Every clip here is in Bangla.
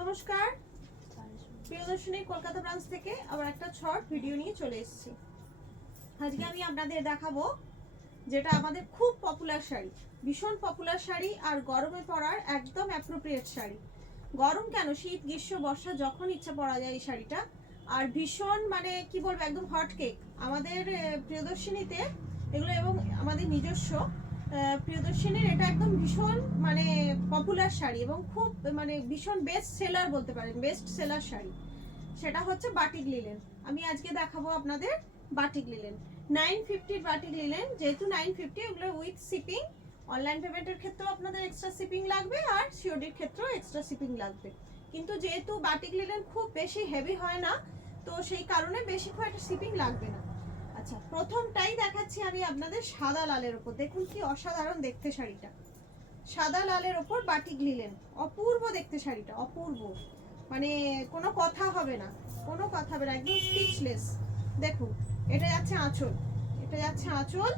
নমস্কার, প্রিয়দর্শনী কলকাতা ব্রাঞ্চ থেকে আবার একটা শর্ট ভিডিও নিয়ে চলে এসেছি। আজকে আমি আপনাদের দেখাবো যেটা আমাদের খুব পপুলার শাড়ি, ভীষণ পপুলার শাড়ি, আর গরমে পরার একদম অ্যাপ্রোপ্রিয়েট শাড়ি। গরম কেন, শীত গ্রীষ্ম বর্ষা যখন ইচ্ছা পরা যায় এই শাড়িটা। আর ভীষণ মানে কি বলবো, একদম হট কেক আমাদের প্রিয়দর্শনীতে এগুলো, এবং আমাদের নিজস্ব প্রিয়দর্শনীর এটা একদম ভীষণ মানে পপুলার শাড়ি এবং খুব মানে ভীষণ বেস্ট সেলার বলতে পারেন, বেস্ট সেলার শাড়ি। সেটা হচ্ছে বাটিক লিলেন। আমি আজকে দেখাবো আপনাদের বাটিক লিলেন 950 বাটিক লিলেন। যেহেতু 950, ওগুলো উইথ শিপিং। অনলাইন পেমেন্টের ক্ষেত্রেও আপনাদের এক্সট্রা শিপিং লাগবে, আর সিওডির ক্ষেত্রেও এক্সট্রা শিপিং লাগবে। কিন্তু যেহেতু বাটিক লিলেন খুব বেশি হেভি হয় না, তো সেই কারণে বেশি খুব একটা শিপিং লাগবে না। আচ্ছা, প্রথমটাই দেখাচ্ছি আমি আপনাদের সাদা লালের ওপর। দেখুন কি অসাধারণ দেখতে শাড়িটা, সাদা লালের ওপর বাটিক লিলেন। অপূর্ব দেখতে শাড়িটা, অপূর্ব, মানে কোনো কথা হবে না, কোনো কথা হবে না, একদম স্পিচলেস। দেখুন, এটা যাচ্ছে আঁচল, এটা যাচ্ছে আঁচল,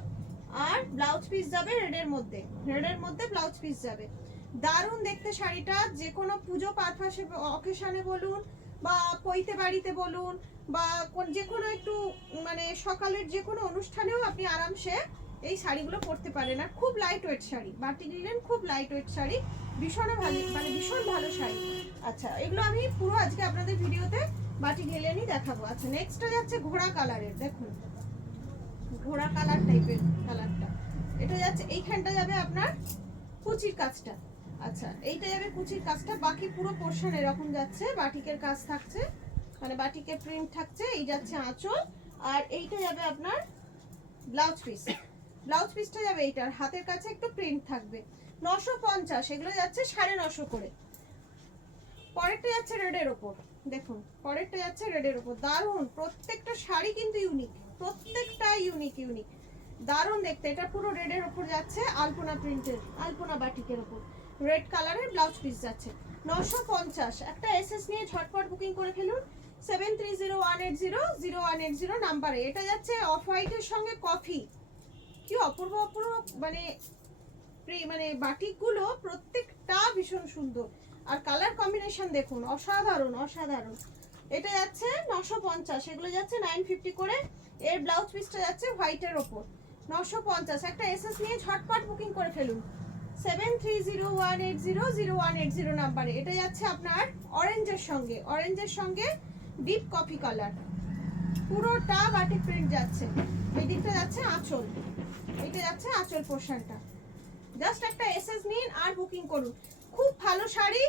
আর ব্লাউজ পিস যাবে রেডের মধ্যে, রেডের মধ্যে ব্লাউজ পিস যাবে। দারুণ দেখতে শাড়িটা। যে কোনো পুজো পারপাসে, অকেশনে বলুন বা পৈতে বাড়িতে বলুন, বা যে কোনো একটু মানে সকালের যে কোনো অনুষ্ঠানেও আপনি আরামসে এই শাড়িগুলো পরতে পারেন। আর খুব light weight sari, batik linen খুব লাইট ওয়েট শাড়ি, ভীষণ ভালো, মানে ভীষণ ভালো শাড়ি। আচ্ছা, এগুলো আমি পুরো আজকে আপনাদের ভিডিওতে বাটিক লিলেনই দেখাবো। আচ্ছা, নেক্সটটা যাচ্ছে ঘোড়া কালারের। দেখুন ঘোড়া কালার টাইপের কালারটা, এটা যাচ্ছে এইখানটা যাবে আপনার কুচির কাজটা। আচ্ছা, এইটা যাবে কুচির কাজটা, বাকি পুরো পোর্শন এরকম যাচ্ছে, বাটিকের কাজ থাকছে, মানে বাটিকের প্রিন্ট থাকছে। এই যাচ্ছে আঁচল, আর এইটা যাবে আপনার ব্লাউজ পিস। ব্লাউজ পিসটা যাবে এইটার হাতের কাছে একটু প্রিন্ট থাকবে। 950, এগুলো যাচ্ছে 950 করে। পরেরটা যাচ্ছে রেডের ওপর। দেখুন পরেরটা যাচ্ছে রেডের ওপর, দারুণ। প্রত্যেকটা শাড়ি কিন্তু ইউনিক, প্রত্যেকটা ইউনিক ইউনিক, দারুণ দেখতে। এটা পুরো রেডের ওপর যাচ্ছে, আলপনা প্রিন্টের, আলপনা বাটিকের ওপর রেড কালারের ব্লাউজ পিস যাচ্ছে। 950। একটা এসএস নিয়ে ঝটপট বুকিং করে ফেলুন 7301800180 নাম্বারে। এটা যাচ্ছে অফ হোয়াইটের সঙ্গে কফি। কি অপূর্ব অপূর্ব, মানে মানে বাটিকগুলো প্রত্যেকটা ভীষণ সুন্দর, আর কালার কম্বিনেশন দেখুন, অসাধারণ অসাধারণ। এটা যাচ্ছে 950, এগুলো যাচ্ছে 950 করে। এর ব্লাউজ পিসটা যাচ্ছে হোয়াইটের ওপর 950। একটা এসএস নিয়ে ঝটপট বুকিং করে ফেলুন 7301800180 নাম্বারে। এটা যাচ্ছে আপনার অরেঞ্জের সঙ্গে, অরেঞ্জের সঙ্গে ডিপ কফি কালার, পুরোটা বাটিক প্রিন্ট যাচ্ছে। এই দিকটা যাচ্ছে আঁচল, এটা যাচ্ছে আঁচল পোর্শনটা। জাস্ট একটা এসএস নিন আর বুকিং করুন। খুব ভালো শাড়ি,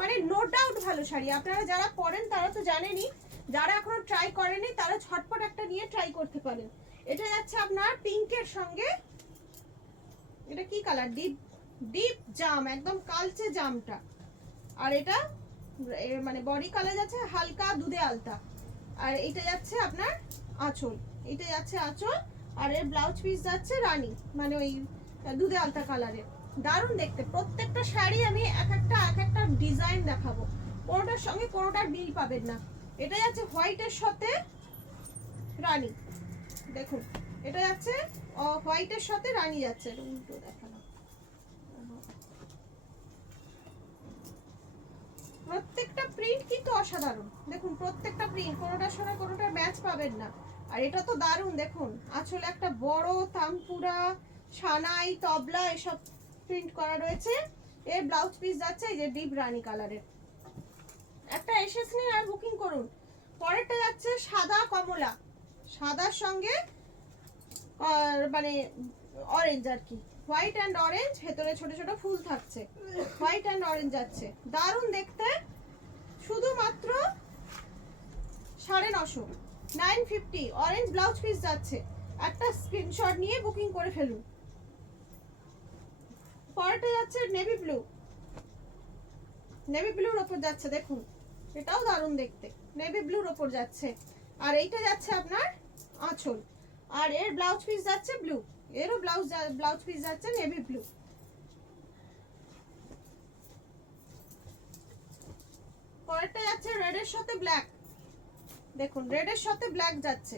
মানে নো ডাউট ভালো শাড়ি। আপনারা যারা পরেন তারা তো জানেনই, যারা এখনো ট্রাই করেনি তারা ঝটপট একটা নিয়ে ট্রাই করতে পারেন। এটা যাচ্ছে আপনার পিঙ্কের সঙ্গে, এটা কি কালার, ডিপ ডিপ জাম, একদম কালচে জামটা। আর এটা মানে বডি কালার যাচ্ছে হালকা দুধে আলতা, আর এটা যাচ্ছে আপনার আঁচল, এটা যাচ্ছে আঁচল, আর এর ব্লাউজ পিস যাচ্ছে রানী, মানে ওই দুধে আলতা কালারের। দারুণ দেখতে। প্রত্যেকটা শাড়ি আমি এক একটা ডিজাইন দেখাবো, কোনোটার সঙ্গে কোনোটার মিল পাবেন না। এটা যাচ্ছে হোয়াইটের সাথে রানী, দেখুন এটা যাচ্ছে হোয়াইটের সাথে রানী যাচ্ছে। উল্টো দেখানো, প্রত্যেকটা প্রিন্ট কিন্তু অসাধারণ। দেখুন প্রত্যেকটা প্রিন্ট, কোনোটার সঙ্গে কোনোটার ম্যাচ পাবেন না। আর এটা তো দারুণ, দেখুন আসলে একটা বড় তামপুরা, সানাই, তবলা এসব প্রিন্ট করা রয়েছে। এর ব্লাউজ পিস যাচ্ছে এই যে ডিপ রানী কালারের। একটা এসএস নিন আর বুকিং করুন। পরেরটা যাচ্ছে সাদা কমলা, সাদার সঙ্গে মানে অরেঞ্জ আর কি, হোয়াইট অ্যান্ড অরেঞ্জ, ভেতরে ছোট ছোট ফুল থাকছে, হোয়াইট অ্যান্ড অরেঞ্জ যাচ্ছে, দারুণ দেখতে। শুধুমাত্র 950, 950 অরেঞ্জ ব্লাউজ পিস যাচ্ছে। একটা স্ক্রিনশট নিয়ে বুকিং করে ফেলুন। পরেরটা যাচ্ছে নেভি ব্লু, নেভি ব্লুর ওপর যাচ্ছে, দেখুন এটাও দারুণ দেখতে, নেভি ব্লুর ওপর যাচ্ছে। আর এইটা যাচ্ছে আপনার আঁচল, আর এর ব্লাউজ পিস যাচ্ছে ব্লু, এরও ব্লাউজ পিস যাচ্ছে নেভি ব্লু। পরেরটা যাচ্ছে রেডের সাথে ব্ল্যাক, দেখুন রেডের সাথে ব্ল্যাক যাচ্ছে,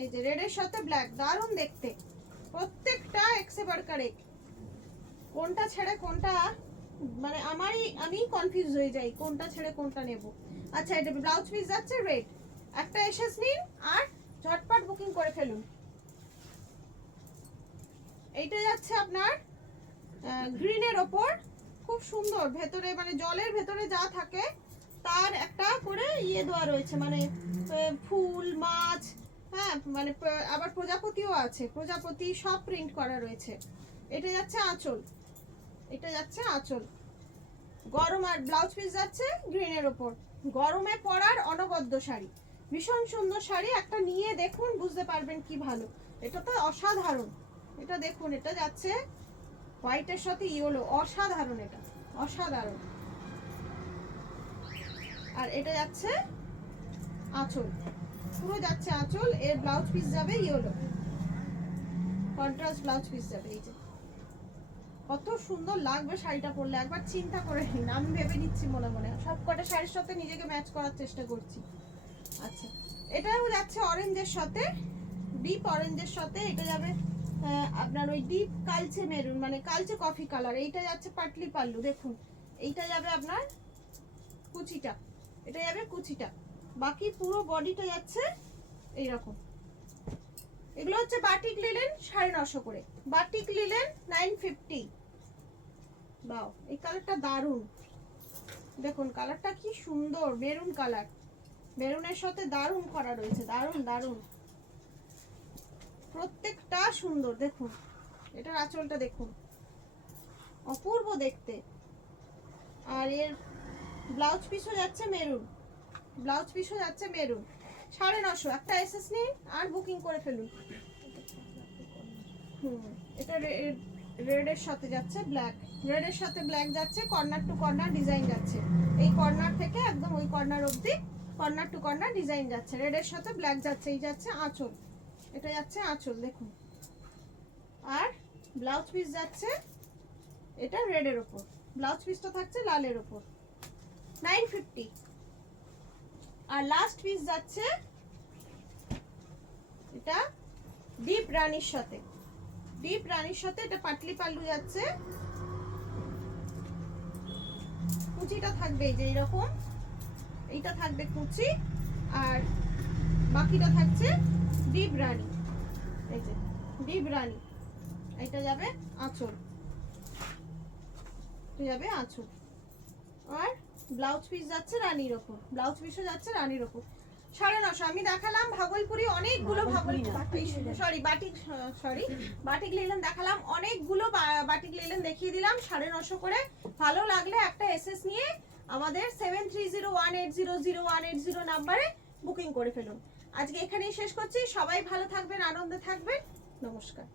এই যে রেডের সাথে ব্ল্যাক, দারুণ দেখতে। প্রত্যেকটা এক্সে বারকার এক, কোনটা ছেড়ে কোনটা মানে আমি কনফিউজ হয়ে যাই কোনটা ছেড়ে কোনটা নেব। আচ্ছা, এটা ব্লাউজ পিস যাচ্ছে রেড, একটা এসএস নিন আর ঝটপট বুকিং করে ফেলুন। এইটা যাচ্ছে আপনার গ্রিনের ওপর, খুব সুন্দর, ভেতরে মানে জলের ভেতরে যা থাকে তার একটা করে ইয়ে দেওয়া রয়েছে, মানে ফুল মাছ, হ্যাঁ, মানে আবার প্রজাপতিও আছে, প্রজাপতি সব প্রিন্ট করা রয়েছে। এটা যাচ্ছে আঁচল, এটা যাচ্ছে আঁচল, গরম, আর ব্লাউজ পিস যাচ্ছে গ্রিনের ওপর। গরমে পরার অনবদ্য শাড়ি, ভীষণ সুন্দর শাড়ি, একটা নিয়ে দেখুন বুঝতে পারবেন কি ভালো। এটা তো অসাধারণ, এটা দেখুন, এটা যাচ্ছে হোয়াইটের সাথে ইয়েলো, অসাধারণ, এটা অসাধারণ। আর এটা যাচ্ছে আঁচল, পুরো যাচ্ছে আঁচল, এর ব্লাউজ পিস যাবে ইয়েলো, কন্ট্রাস্ট ব্লাউজ পিস যাবে। এই যে কত সুন্দর লাগবে শাড়িটা পরলে, একবার চিন্তা করে নিন, আমি ভেবে নিচ্ছি মনে মনে, সব কটা শাড়ির সাথে নিজেকে ম্যাচ করার চেষ্টা করছি। আচ্ছা, এটাও যাচ্ছে অরেঞ্জের সাথে, ডিপ অরেঞ্জের সাথে, এটা যাবে আপনার ওই ডিপ কালচে মেরুন, মানে কালচে কফি কালার। এইটা যাচ্ছে পাটলি পাল্লু, দেখুন, এইটা যাবে আপনার কুচিটা, এটা যাবে কুচিটা, বাকি পুরো বডিটা যাচ্ছে এইরকম। এগুলো হচ্ছে বাটিক লিলেন 950 করে, বাটিক লিলেন 950। বাও, এই কালারটা দারুণ, দেখুন কালারটা কি সুন্দর, মেরুন কালার, মেরুনের সাথে দারুণ করা রয়েছে, দারুণ দারুণ, প্রত্যেকটা সুন্দর। দেখুন এটার আঁচলটা দেখুন, অপূর্ব দেখতে। আর এর ব্লাউজ পিসও যাচ্ছে মেরুন, ব্লাউজ পিসও যাচ্ছে মেরুন, 950। একটা এসএস নিন আর বুকিং করে ফেলুন। এটা রেডের সাথে যাচ্ছে ব্ল্যাক, রেডের সাথে ব্ল্যাক যাচ্ছে, কর্নার টু কর্নার ডিজাইন যাচ্ছে, এই কর্নার থেকে একদম ওই কর্নার অবধি কর্নার টু কর্নার ডিজাইন যাচ্ছে, রেডের সাথে ব্ল্যাক যাচ্ছে। এই যাচ্ছে আঁচল, এটা যাচ্ছে আঁচল, দেখুন। আর ব্লাউজ পিস যাচ্ছে এটা রেডের ওপর, ব্লাউজ পিসটা থাকছে লালের ওপর, 950। আর লাস্ট পিস যাচ্ছে এটা ডিপ রানীর সাথে, ডিপ রানীর সাথে, এটা পাটলি পাল্লু যাচ্ছে, কুচিটা থাকবে এই যে এরকম, এইটা থাকবে কুচি, আর বাকিটা থাকছে ডিপ রানী, এই যে ডিপ রানী। এটা যাবে আঁচল, এটা যাবে আঁচল। আর ব্লাউজ পিস যাচ্ছে রানীর ওপর, ব্লাউজ পিসও যাচ্ছে রানীর ওপর, 950। আমি দেখালাম ভাগলপুরি অনেকগুলো, বাটিক লিলেন দেখালাম অনেকগুলো, বাটিক লিলেন দেখিয়ে দিলাম 950 করে। ভালো লাগলে একটা এসএস নিয়ে আমাদের 7301800180 নাম্বারে বুকিং করে ফেলুন। আজকে এখানেই শেষ করছি, সবাই ভালো থাকবেন, আনন্দে থাকবেন, নমস্কার।